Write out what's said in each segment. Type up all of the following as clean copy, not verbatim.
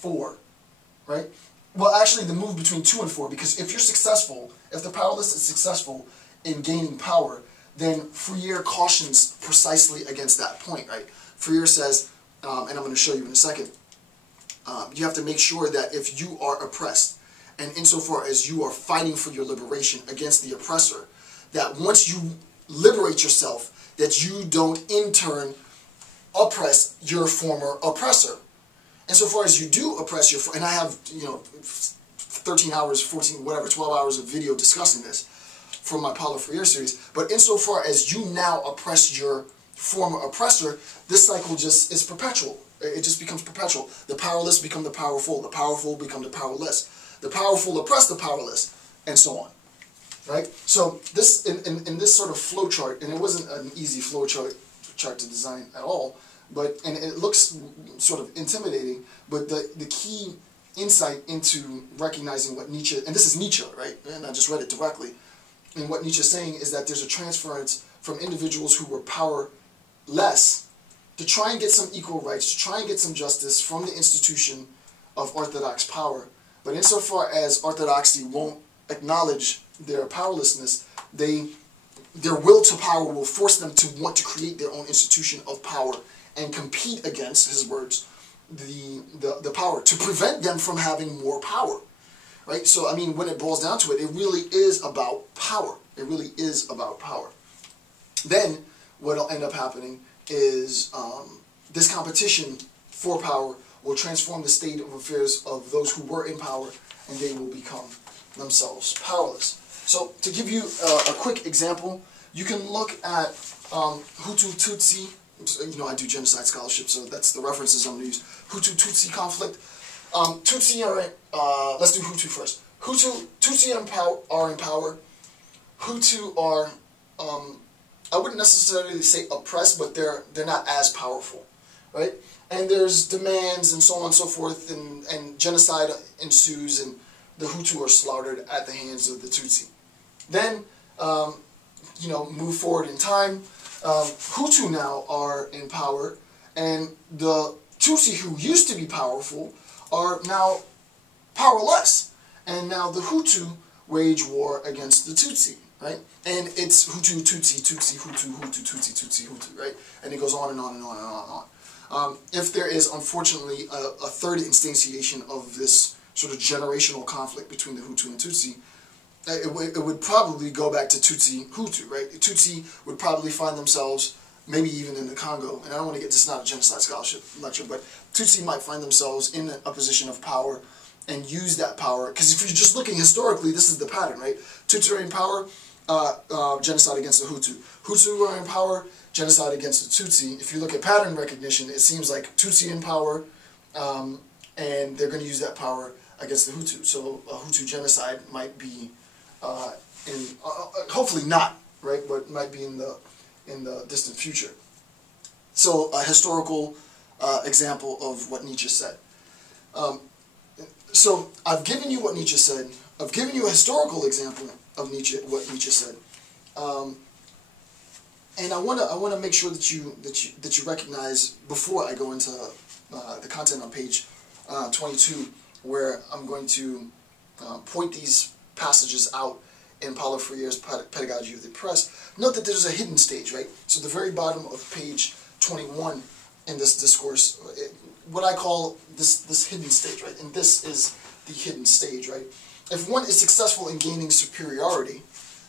4, right? Well, actually, the move between 2 and 4, because if you're successful, if the powerless is successful in gaining power, then Fourier cautions precisely against that point, right? Fourier says, and I'm going to show you in a second, you have to make sure that if you are oppressed, and insofar as you are fighting for your liberation against the oppressor, that once you liberate yourself, that you don't in turn oppress your former oppressor. Insofar as you do oppress your, and I have, 13 hours, 14, whatever, 12 hours of video discussing this from my Paulo Freire series, but insofar as you now oppress your former oppressor, this cycle just is perpetual. It just becomes perpetual. The powerless become the powerful become the powerless. The powerful oppress the powerless, and so on. Right? So this in this sort of flow chart, and it wasn't an easy flow chart to design at all, and it looks sort of intimidating, but the key insight into recognizing what Nietzsche, and this is Nietzsche, right? And I just read it directly. And what Nietzsche is saying is that there's a transference from individuals who were powerless to try and get some equal rights, to try and get some justice from the institution of orthodox power. But insofar as orthodoxy won't acknowledge their powerlessness, their will to power will force them to want to create their own institution of power and compete against, his words, the power, to prevent them from having more power. Right? So, I mean, when it boils down to it, it really is about power. It really is about power. Then, what will end up happening is this competition for power will transform the state of affairs of those who were in power, and they will become themselves powerless. So, to give you a quick example, you can look at Hutu Tutsi. I do genocide scholarship, so that's the references I'm going to use. Hutu Tutsi conflict. Tutsi are, let's do Hutu first. Tutsi are in power. Hutu are, I wouldn't necessarily say oppressed, but they're not as powerful, right? And there's demands and so on and so forth, and genocide ensues, and the Hutu are slaughtered at the hands of the Tutsi. Then, move forward in time. Hutu now are in power, and the Tutsi who used to be powerful are now powerless. And now the Hutu wage war against the Tutsi, right? And it's Hutu, Tutsi, Tutsi, Hutu, Hutu, Tutsi, Tutsi, Hutu, right? And it goes on and on and on and on and on. If there is, unfortunately, a third instantiation of this sort of generational conflict between the Hutu and Tutsi, it would probably go back to Tutsi-Hutu, right? Tutsi would probably find themselves, maybe even in the Congo, and I don't want to get, this is not a genocide scholarship lecture, but Tutsi might find themselves in a position of power and use that power, because if you're just looking historically, this is the pattern, right? Tutsi are in power, genocide against the Hutu. Hutu are in power, genocide against the Tutsi. If you look at pattern recognition, it seems like Tutsi in power, and they're going to use that power against the Hutu. So a Hutu genocide might be hopefully not, right? But might be in the distant future. So a historical example of what Nietzsche said. So I've given you what Nietzsche said. I've given you a historical example of Nietzsche, what Nietzsche said, and I want to make sure that you recognize, before I go into the content on page 22, where I'm going to point these passages out in Paulo Freire's Pedagogy of the Oppressed. Note that there's a hidden stage, right? So the very bottom of page 21 in this discourse, what I call this hidden stage, right? And this is the hidden stage, right? If one is successful in gaining superiority,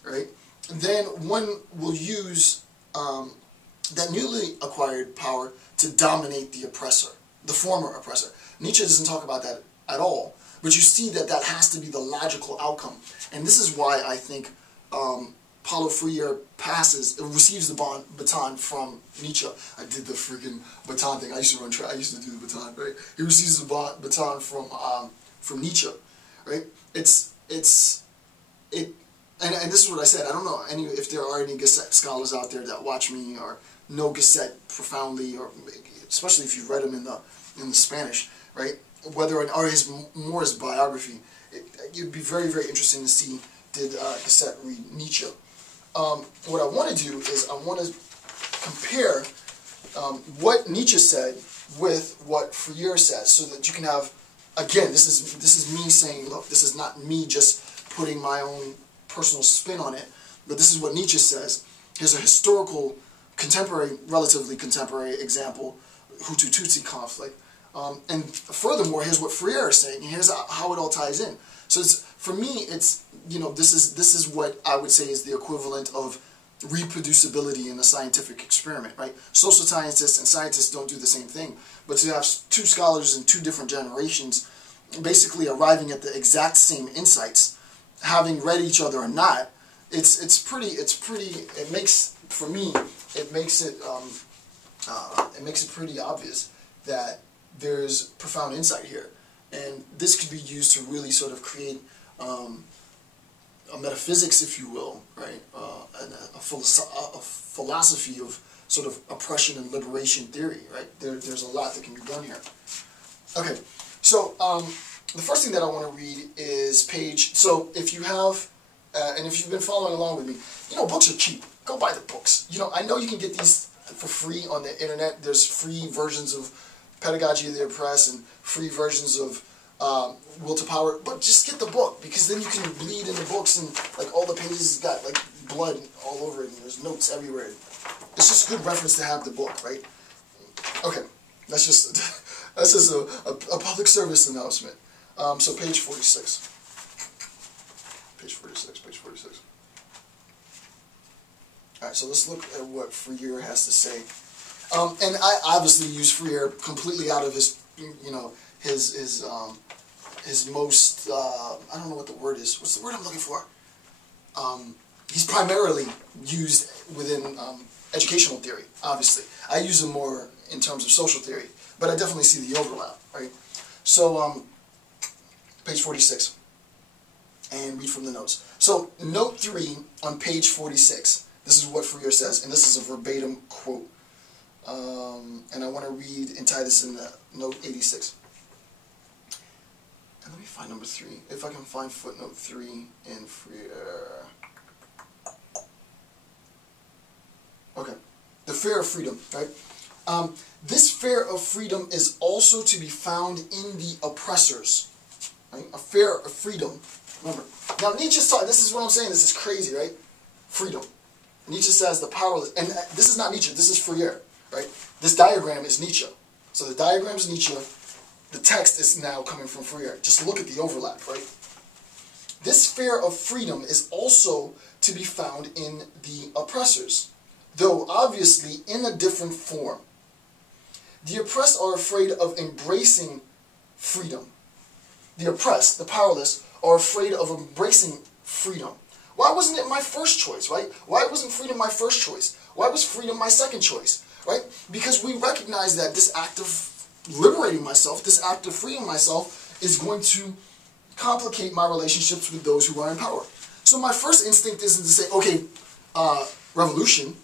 right, then one will use that newly acquired power to dominate the oppressor, the former oppressor. Nietzsche doesn't talk about that at all, but you see that that has to be the logical outcome. And this is why I think Paulo Freire receives the baton from Nietzsche. I did the freaking baton thing. I used to run track. I used to do the baton, right? He receives the baton from Nietzsche, right? And this is what I said. I don't know if there are any Gazette scholars out there that watch me or know Gazette profoundly, or especially if you've read him in the Spanish, right? Whether or more his biography, it'd be very, very interesting to see, did Gazette read Nietzsche. What I want to do is I want to compare what Nietzsche said with what Freire says, so that you can have again, this is me saying, look, this is not me just putting my own personal spin on it, but this is what Nietzsche says. Here's a historical, contemporary, relatively contemporary example, Hutu-Tutsi conflict. And furthermore, here's what Freire is saying, and here's how it all ties in. So for me, it's, this is what I would say is the equivalent of reproducibility in a scientific experiment, right? Social scientists and scientists don't do the same thing, but to have two scholars in two different generations basically arriving at the exact same insights, having read each other or not, it makes, for me, it makes it pretty obvious that there's profound insight here, and this could be used to really sort of create a metaphysics, if you will, right? A philosophy of sort of oppression and liberation theory, right? There's a lot that can be done here. Okay, so the first thing that I want to read is page. So if you have, and if you've been following along with me, books are cheap. Go buy the books. I know you can get these for free on the internet. There's free versions of Pedagogy of the Oppressed and free versions of Will to Power, but just get the book, because then you can bleed in the books, and like all the pages got like blood all over it, and there's notes everywhere. It's just a good reference to have the book, right? Okay, that's just a public service announcement. So page 46. Page 46. All right, so let's look at what Freire has to say. And I obviously use Freire completely out of his, his most, I don't know what the word is. What's the word I'm looking for? He's primarily used within educational theory, obviously. I use him more in terms of social theory, but I definitely see the overlap, right? So, page 46, and read from the notes. So, note 3 on page 46, this is what Freire says, and this is a verbatim quote. And I want to read and tie this in note 86. And let me find number 3, if I can find footnote 3 in Freire. Okay, the fear of freedom, right? This fear of freedom is also to be found in the oppressors, right? A fear of freedom. Remember, now Nietzsche's talking, this is what I'm saying, this is crazy, right? Freedom. Nietzsche says the powerless, and this is not Nietzsche, this is Freire, right? This diagram is Nietzsche. So the diagram is Nietzsche, the text is now coming from Freire. Just look at the overlap, right? This fear of freedom is also to be found in the oppressors, though obviously in a different form. The oppressed are afraid of embracing freedom. The oppressed, the powerless, are afraid of embracing freedom. Why wasn't it my first choice, right? Why wasn't freedom my first choice? Why was freedom my second choice, right? Because we recognize that this act of liberating myself, this act of freeing myself, is going to complicate my relationships with those who are in power. So my first instinct isn't to say, okay, revolution,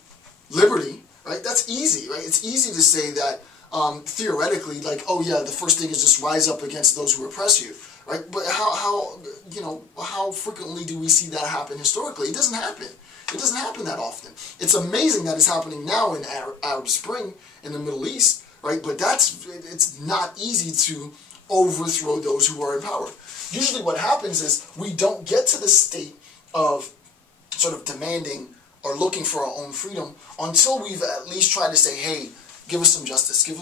liberty, right? That's easy, right? It's easy to say that theoretically, like, oh yeah, the first thing is just rise up against those who oppress you, right? But how frequently do we see that happen historically? It doesn't happen. It doesn't happen that often. It's amazing that it's happening now in Arab Spring in the Middle East, right? But it's not easy to overthrow those who are in power. Usually what happens is we don't get to the state of sort of demanding or looking for our own freedom until we've at least tried to say, hey, give us some justice, give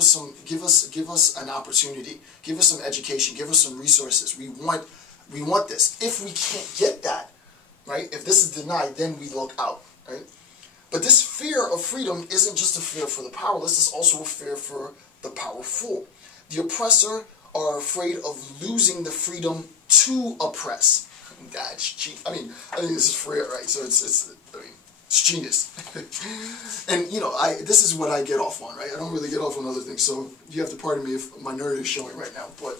us an opportunity, give us some education, give us some resources. We want this. If we can't get that, right? If this is denied, then we look out, right? But this fear of freedom isn't just a fear for the powerless, it's also a fear for the powerful. The oppressor are afraid of losing the freedom to oppress. That's cheap. I mean this is Freire, right? So it's genius. And this is what I get off on, right? I don't really get off on other things, so you have to pardon me if my nerd is showing right now, but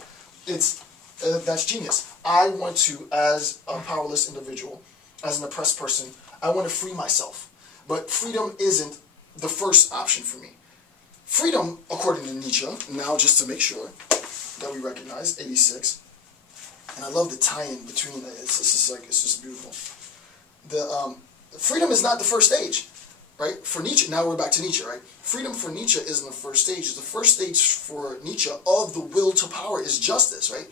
that's genius. I want to, as a powerless individual, as an oppressed person, I want to free myself. But freedom isn't the first option for me. Freedom, according to Nietzsche, now just to make sure that we recognize, 86, and I love the tie-in between it. It's just beautiful. Freedom is not the first stage, right? For Nietzsche, now we're back to Nietzsche, right? Freedom for Nietzsche isn't the first stage. The first stage for Nietzsche of the will to power is justice, right?